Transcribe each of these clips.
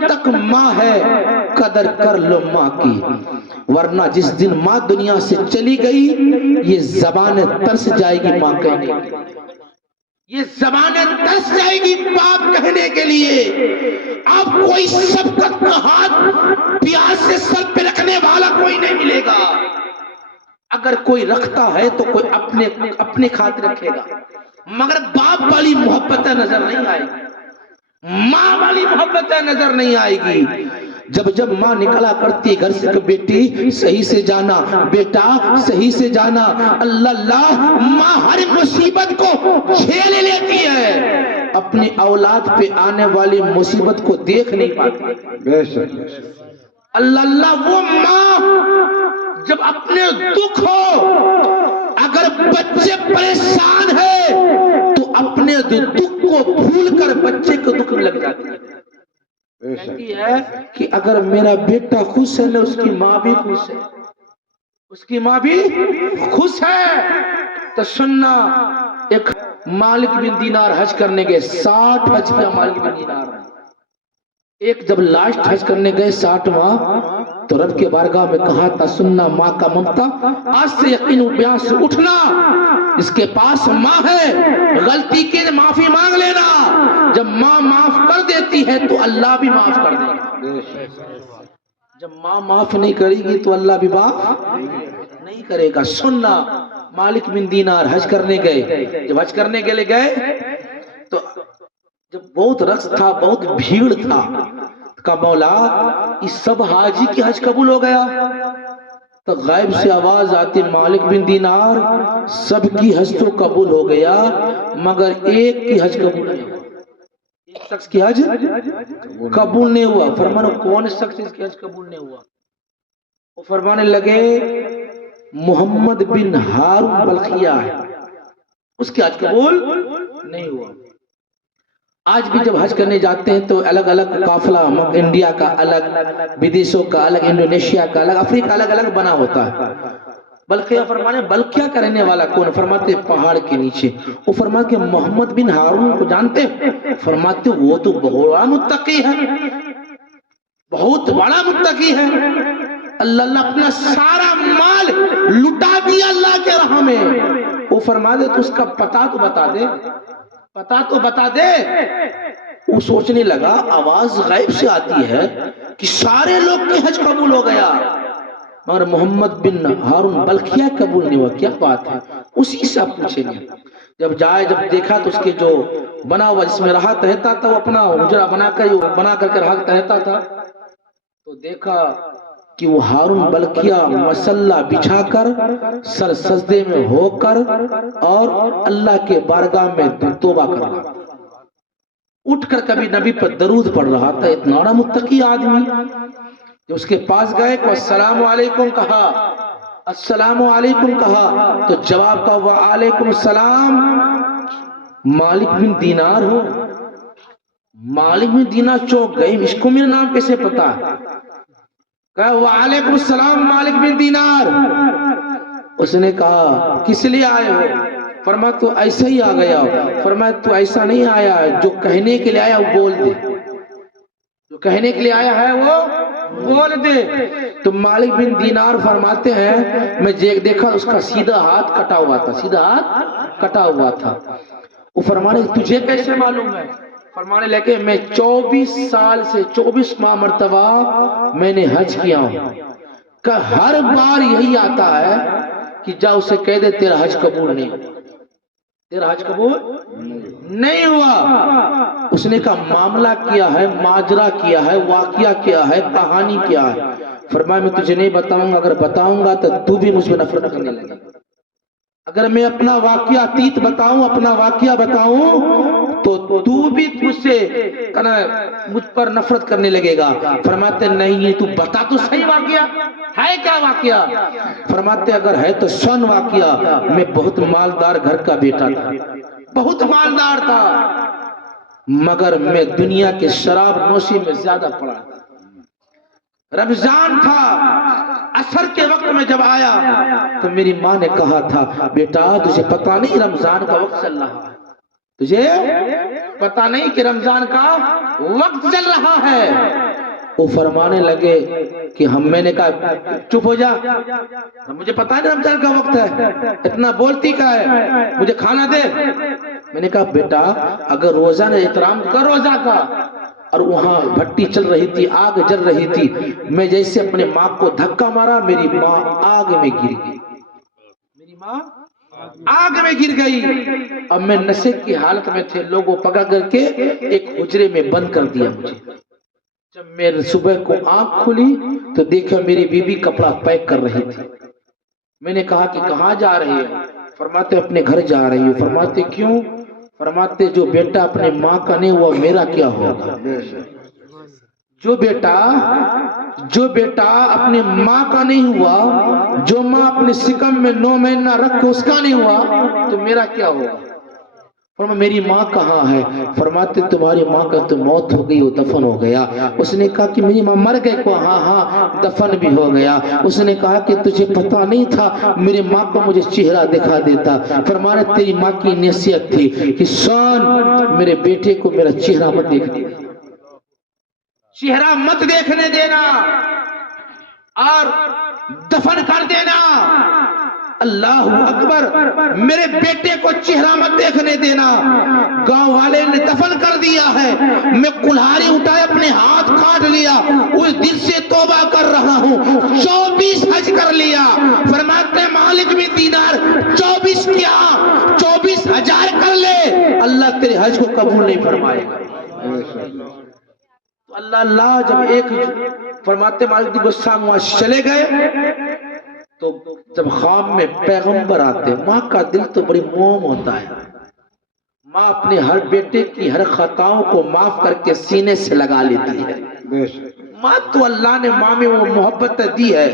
تک ماں ہے قدر کر لو ماں کی، ورنہ جس دن ماں دنیا سے چلی گئی یہ زبانیں ترس جائے گی ماں کہنے کے لیے، یہ زبانیں ترس جائے گی باپ کہنے کے لیے۔ اب کوئی شفقت کا ہاتھ پیاس سے سر پہ رکھنے والا کوئی نہیں ملے گا، اگر کوئی رکھتا ہے تو کوئی اپنے خاطر رکھے گا، مگر باپ والی محبتیں نظر نہیں آئے گی، ماں والی محبتیں نظر نہیں آئے گی۔ جب ماں نکلا کرتی گھر سے کہ بیٹی صحیح سے جانا، بیٹا صحیح سے جانا، اللہ اللہ، ماں ہر مصیبت کو جھیل لیتی ہے، اپنی اولاد پہ آنے والی مصیبت کو دیکھ نہیں پاتی۔ بے شک اللہ اللہ، وہ ماں جب اپنے دکھ ہو، اگر بچے پریشان ہے تو اپنے دکھ کو بھول کر بچے کو دکھ میں لگ جاتی ہے، کہتی ہے کہ اگر میرا بیٹا خوش ہے نا اس کی ماں بھی خوش ہے، اس کی ماں بھی خوش ہے۔ تو سننا، ایک مالک بن دینار حج کرنے گئے، 60 حج کیا مالک بن دینار نے، ایک جب لاسٹ حج کرنے گئے 60واں، تو رب کے بارگاہ میں کہا تھا سننا ماں کا ممتا، آج سے یقین بیان سے اٹھنا، اس کے پاس ماں ہے، غلطی کی معافی مانگ لینا، جب ماں معاف کر دیتی ہے تو اللہ بھی معاف کر دے گا، جب ماں معاف نہیں کرے گی تو اللہ بھی معاف نہیں کرے گا۔ سننا، مالک بن دینار حج کرنے گئے، جب حج کرنے کے لیے گئے تو جب بہت رقص تھا، بہت بھیڑ تھا، کہا مولا اس سب حاجی کی حج قبول ہو گیا؟ تو غائب سے آواز آتی مالک بن دینار سب کی حج تو قبول ہو گیا مگر ایک کی حج قبول نہیں ہوا، ایک شخص کی حج قبول نہیں ہوا۔ فرمانا کون شخص اس کی حج قبول نہیں ہوا؟ وہ فرمانے لگے محمد بن ہارون بلخیہ ہے، اس کی حج قبول نہیں ہوا۔ آج بھی جب حج کرنے جاتے ہیں تو الگ الگ قافلہ، انڈیا کا الگ، بدیشوں کا الگ، انڈونیشیا کا الگ، افریقہ الگ الگ بنا ہوتا ہے۔ بلخیہ فرمانے بلخیہ کا رہنے والا کون؟ فرماتے پہاڑ کے نیچے۔ وہ فرماتے کہ محمد بن ہارون کو جانتے؟ فرماتے وہ تو بہت بڑا متقی ہے، بہت بڑا متقی ہے، اللہ اللہ اپنا سارا مال لٹا دیا اللہ کے راہ میں۔ وہ فرماتے تو اس کا پتہ تو بتا دے، پتہ تو بتا دے۔ وہ سوچنے لگا آواز غیب سے آتی ہے کہ سارے لوگ کی حج قبول ہو گیا مگر محمد بن ہارون بلخیہ قبول نہیں ہوا، کیا بات ہے؟ اسی سے آپ پوچھیں گے۔ جب جائے، جب دیکھا تو اس کے جو بنا ہوا جس میں رہا تہتا تھا، وہ اپنا حجرہ بنا کر رہا تہتا تھا، تو دیکھا کہ وہ ہارون بلخیہ مسلح بچھا کر سر سجدے میں ہو کر اور اللہ کے بارگاہ میں توبہ کر رہا تھا، اٹھ کر کبھی نبی پر درود پڑھ رہا تھا، اتنا بڑا متقی آدمی۔ جو اس کے پاس گئے کو السلام علیکم کہا، السلام علیکم کہا تو جواب کا وعلیکم السلام، مالک بن دینار ہو؟ مالک بن دینار چوک گئے، اس کو میرا نام کیسے پتا؟ کہا وعلیکم السلام مالک بن دینار۔ اس نے کہا کس لیے آئے ہو؟ فرمایا تو ایسا ہی آ گیا۔ فرمایا تو ایسا نہیں آیا، جو کہنے کے لیے آیا وہ بول دے، جو کہنے کے لیے آیا ہے وہ بول دے۔ تو مالک بن دینار فرماتے ہیں میں دیکھا اس کا سیدھا ہاتھ کٹا ہوا تھا، سیدھا ہاتھ کٹا ہوا تھا۔ وہ فرمانے تجھے کیسے معلوم ہے؟ فرمانے لگے میں 24 سال سے 24 ماہ مرتبہ میں نے حج کیا ہوں، کہ ہر بار یہی آتا ہے کہ جا اسے کہہ دے تیرا حج قبول نہیں، تیرا حج قبول نہیں ہوا۔ اس نے کہا معاملہ کیا ہے، ماجرا کیا ہے، واقعہ کیا ہے، کہانی کیا ہے؟ فرمایا میں تجھے نہیں بتاؤں گا، اگر بتاؤں گا تو تو بھی مجھ پہ نفرت کرنے لگے، اگر میں اپنا واقعہ تیت بتاؤں، اپنا واقعہ بتاؤں تو تو بھی مجھ سے مجھ پر نفرت کرنے لگے گا۔ فرماتے نہیں تو بتا تو صحیح واقعہ ہے، کیا واقعہ؟ فرماتے اگر ہے تو سن واقعہ، میں بہت مالدار گھر کا بیٹا تھا، بہت مالدار تھا، مگر میں دنیا کے شراب نوشی میں زیادہ پڑا تھا۔ رمضان تھا، عصر کے وقت میں جب آیا تو میری ماں نے کہا تھا بیٹا تجھے پتہ نہیں رمضان کا وقت چل رہا ہے، تجھے پتا نہیں کہ رمضان کا وقت چل رہا ہے؟ وہ فرمانے لگے کہ میں نے کہا چپ ہو جا، مجھے پتا نہیں رمضان کا وقت ہے، اتنا بولتی کا ہے، مجھے کھانا دے۔ میں نے کہا بیٹا اگر روزہ نے احترام کر روزہ کا، اور وہاں بھٹی چل رہی تھی، آگ جل رہی تھی، میں جیسے اپنے ماں کو دھکا مارا، میری ماں آگ میں گر گئی، میری ماں آگ میں گر گئی۔ اب میں نشے کی حالت میں تھے، لوگوں پکڑ کر کے ایک حجرے میں بند کر دیا مجھے۔ جب میرے صبح کو آنکھ کھلی تو دیکھا میری بیوی کپڑا پیک کر رہی تھی۔ میں نے کہا کہ کہاں جا رہی ہے؟ فرماتے اپنے گھر جا رہی ہوں۔ فرماتے کیوں؟ فرماتے جو بیٹا اپنے ماں کا نہیں ہوا میرا کیا ہوگا؟ جو بیٹا اپنی ماں کا نہیں ہوا، جو ماں اپنے سکم میں 9 مہینہ رکھ اس کا نہیں ہوا، تو میرا کیا ہوگا؟ فرمایا میری ماں کہاں ہے؟ فرماتے تمہاری ماں کا تو موت ہو گئی، وہ دفن ہو گیا۔ اس نے کہا کہ میری ماں مر گئے کو؟ ہاں دفن بھی ہو گیا۔ اس نے کہا کہ تجھے پتا نہیں تھا میری ماں کو مجھے چہرہ دکھا دیتا۔ فرمایا تیری ماں کی نصیحت تھی کہ سن میرے بیٹے کو میرا چہرہ مت دیکھنے دینا، چہرہ مت دیکھنے دینا اور دفن کر دینا۔ اللہ اکبر، میرے بیٹے کو چہرہ مت دیکھنے دینا۔ گاؤں والے نے دفن کر دیا ہے، میں کلہاڑی اٹھائے اپنے ہاتھ کاٹ لیا، اس دل سے توبہ کر رہا ہوں۔ 24 حج کر لیا۔ فرماتے مالک بن دینار 24 کیا 24,000 کر لے، اللہ تیرے حج کو قبول نہیں فرمائے گا۔ تو اللہ جب ایک فرماتے مالک بن بسام وہاں چلے گئے تو جب خواب میں پیغمبر آتے، ماں کا دل تو بڑی موم ہوتا ہے، ماں اپنے ہر بیٹے کی ہر خطاؤں کو معاف کر کے سینے سے لگا لیتی ہے۔ ماں تو اللہ نے ماں میں وہ محبت دی ہے۔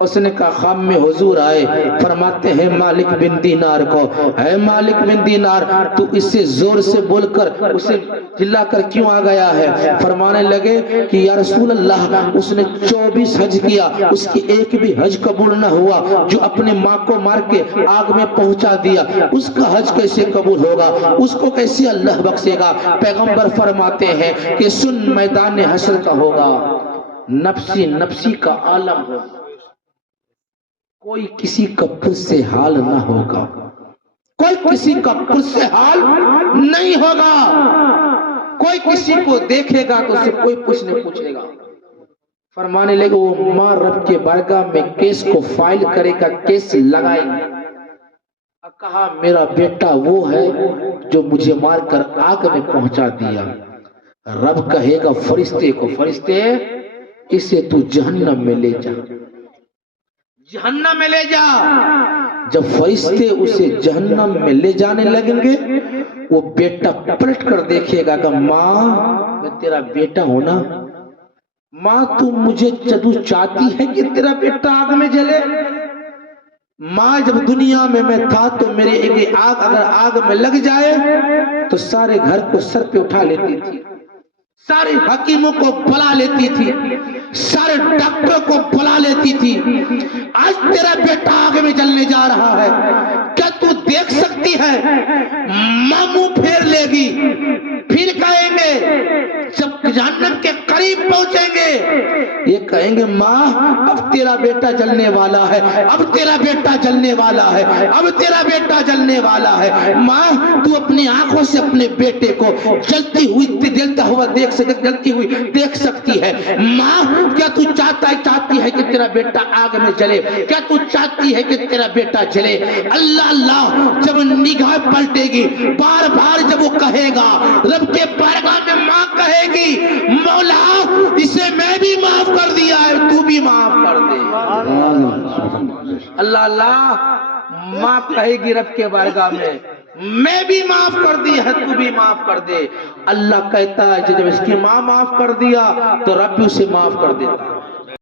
اس نے کہا خواب میں حضور آئے، فرماتے ہیں مالک بن دینار کو، اے مالک بن دینار تو اس سے زور سے بول کر اسے چلا کر کیوں آ گیا ہے؟ فرمانے لگے کہ یا رسول اللہ اس نے 24 حج کیا، اس کی ایک بھی حج قبول نہ ہوا، جو اپنے ماں کو مار کے آگ میں پہنچا دیا، اس کا حج کیسے قبول ہوگا؟ اس کو کیسے اللہ بخشے گا؟ پیغمبر فرماتے ہیں کہ سن میدان حشر کا ہوگا، نفسی نفسی کا عالم ہوگا، کوئی کسی کا پرس سے حال نہ ہوگا، کوئی کسی کا پرس سے حال نہیں ہوگا، کوئی کسی کو دیکھے گا تو اسے کوئی کچھ نہیں پوچھے گا۔ فرمانے لگے وہ ماں رب کے بارگاہ میں کیس کو فائل کرے گا، کیس لگائے گا۔ کہا میرا بیٹا وہ ہے جو مجھے مار کر آگ میں پہنچا دیا۔ رب کہے گا فرشتے کو، فرشتے اسے تو جہنم میں لے جا، جہنم میں لے جا۔ جب فرشتے اسے جہنم میں لے جانے لگیں گے، وہ بیٹا پلٹ کر دیکھے گا کہ ماں میں تیرا بیٹا ہوں نا، ماں تو مجھے چاہتی ہے کہ تیرا بیٹا آگ میں جلے؟ ماں جب دنیا میں تھا تو میرے ایک آگ اگر آگ میں لگ جائے تو سارے گھر کو سر پہ اٹھا لیتی تھی، سارے حکیموں کو بلا لیتی تھی، سارے ڈاکٹروں کو بلا لیتی تھی۔ آج تیرا بیٹا آگ میں جلنے جا رہا ہے، کیا تو دیکھ سکتی ہے؟ ماں منہ پھیر لے گی، پھر کہیں گے جب جہنم کے قریب پہنچیں گے یہ کہیں گے ماں اب تیرا بیٹا جلنے والا ہے، اب تیرا بیٹا جلنے والا ہے، اب تیرا بیٹا جلنے والا ہے۔ ماں تو اپنی آنکھوں سے اپنے بیٹے کو جلتی ہوئی جلتا ہوا جلتی ہوئی دیکھ سکتی ہے۔ ماں کیا تو چاہتی ہے کہ تیرا بیٹا آگ میں جلے؟ کیا تو چاہتی ہے کہ تیرا بیٹا جلے؟ اللہ اللہ جب نگاہ پلٹے گی، بار بار جب وہ کہے گا، رب کے بارگاہ میں ماں کہے گی مولا اسے میں بھی معاف کر دیا ہے، تو بھی معاف کر دے۔ اللہ اللہ ماں کہے گی رب کے بارگاہ میں بھی معاف کر دی ہے، تو بھی معاف کر دے۔ اللہ کہتا ہے جب اس کی ماں معاف کر دیا تو رب بھی اسے معاف کر دیتا۔